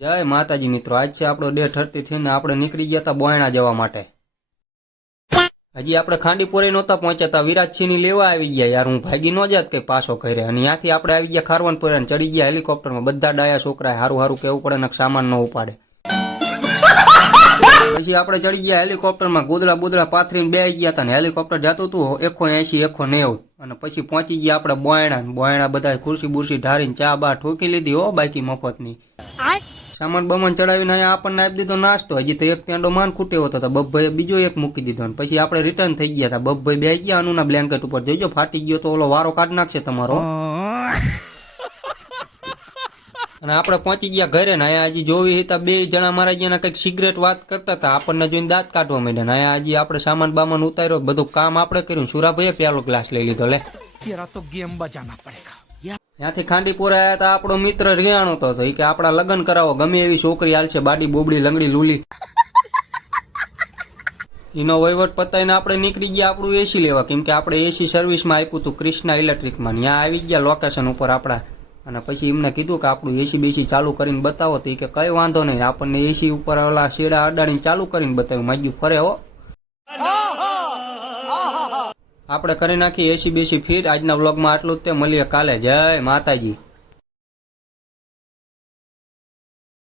જય માતાજી મિત્રો, આજ છે આપણો ડે 30 ને આપણે નીકળી ગયા હતા બોયણા જવા માટે। હજી આપણે ખાંડીપોરે નહોતા પહોંચ્યા હતા, વિરાજસિંહની લેવા આવી ગયા યાર। હું ભાગી ન જાત કે પાછો ઘરે, અને ત્યાંથી આપણે આવી ગયા ખારવનપુરા અને ચડી ગયા હેલિકોપ્ટરમાં। બધા ડાયા છોકરા હારું હારું કેવું પડે ને સામાન ન ઉપાડે। પછી આપણે ચડી ગયા હેલિકોપ્ટરમાં, ગોદડા બોદડા પાથરીને બેસી ગયા હતા ને હેલિકોપ્ટર જતું હતું 180 190 અને પછી પહોંચી ગયા આપણે બોયણા બધા ખુરશી બુરશી ઢારીને ચા બા ઠોકી લીધી હો બાકી મફતની। સામાન બમાન ચડાવીને અહીંયા આપણને આપી દીધો નાસ્તો। હજી તો એક પેંડો માન ખૂટ્યો હતો તો બબ્ભાઈએ બીજો એક મૂકી દીધો ને પછી આપણે રિટર્ન થઈ ગયા હતા। બબ્ભાઈ બેસી ગયા અનુના બ્લેન્કેટ ઉપર, જોજો ફાટી ગયો તો ઓલો વારો કાઢ નાખશે તમારો। અને આપણે પહોંચી ગયા ઘરે ને અહીંયા હજી જોવી હતા બે જણા મારા ગયા કંઈક સિગરેટ વાત કરતા હતા, આપણને જોઈને દાંત કાઢવા માંડ્યા ને અહીંયા હજી આપણે સામાન બામાન ઉતાર્યો, બધું કામ આપણે કર્યું। સુરાભાઈએ પેલો ગ્લાસ લઈ લીધો, લે તો ગેમ બજાના પડેગા। ત્યાંથી ખાંડીપુરા આવ્યા હતા આપણો મિત્ર રિયાણો તો એ કે આપણા લગ્ન કરાવો, ગમે એવી છોકરી હાલશે, બાડી બોબડી લંગડી લૂલી। એનો વહીવટ પતાવીને આપણે નીકળી ગયા આપણું એસી લેવા, કેમ કે આપણે એસી સર્વિસમાં આપ્યું હતું ક્રિષ્ના ઇલેક્ટ્રિકમાં। ત્યાં આવી ગયા લોકેશન ઉપર આપણા, અને પછી એમને કીધું કે આપણું એસી બેસી ચાલુ કરીને બતાવો તો કે કઈ વાંધો નહીં, આપણને એસી ઉપર ઓલા શેડા અડાડીને ચાલુ કરીને બતાવ્યું, માગ્યું ફરે હો। આપણે કરી નાખી એસી બેસી ફીટ। આજના વ્લોગમાં આટલું જ તે, મળીએ કાલે। જય માતાજી।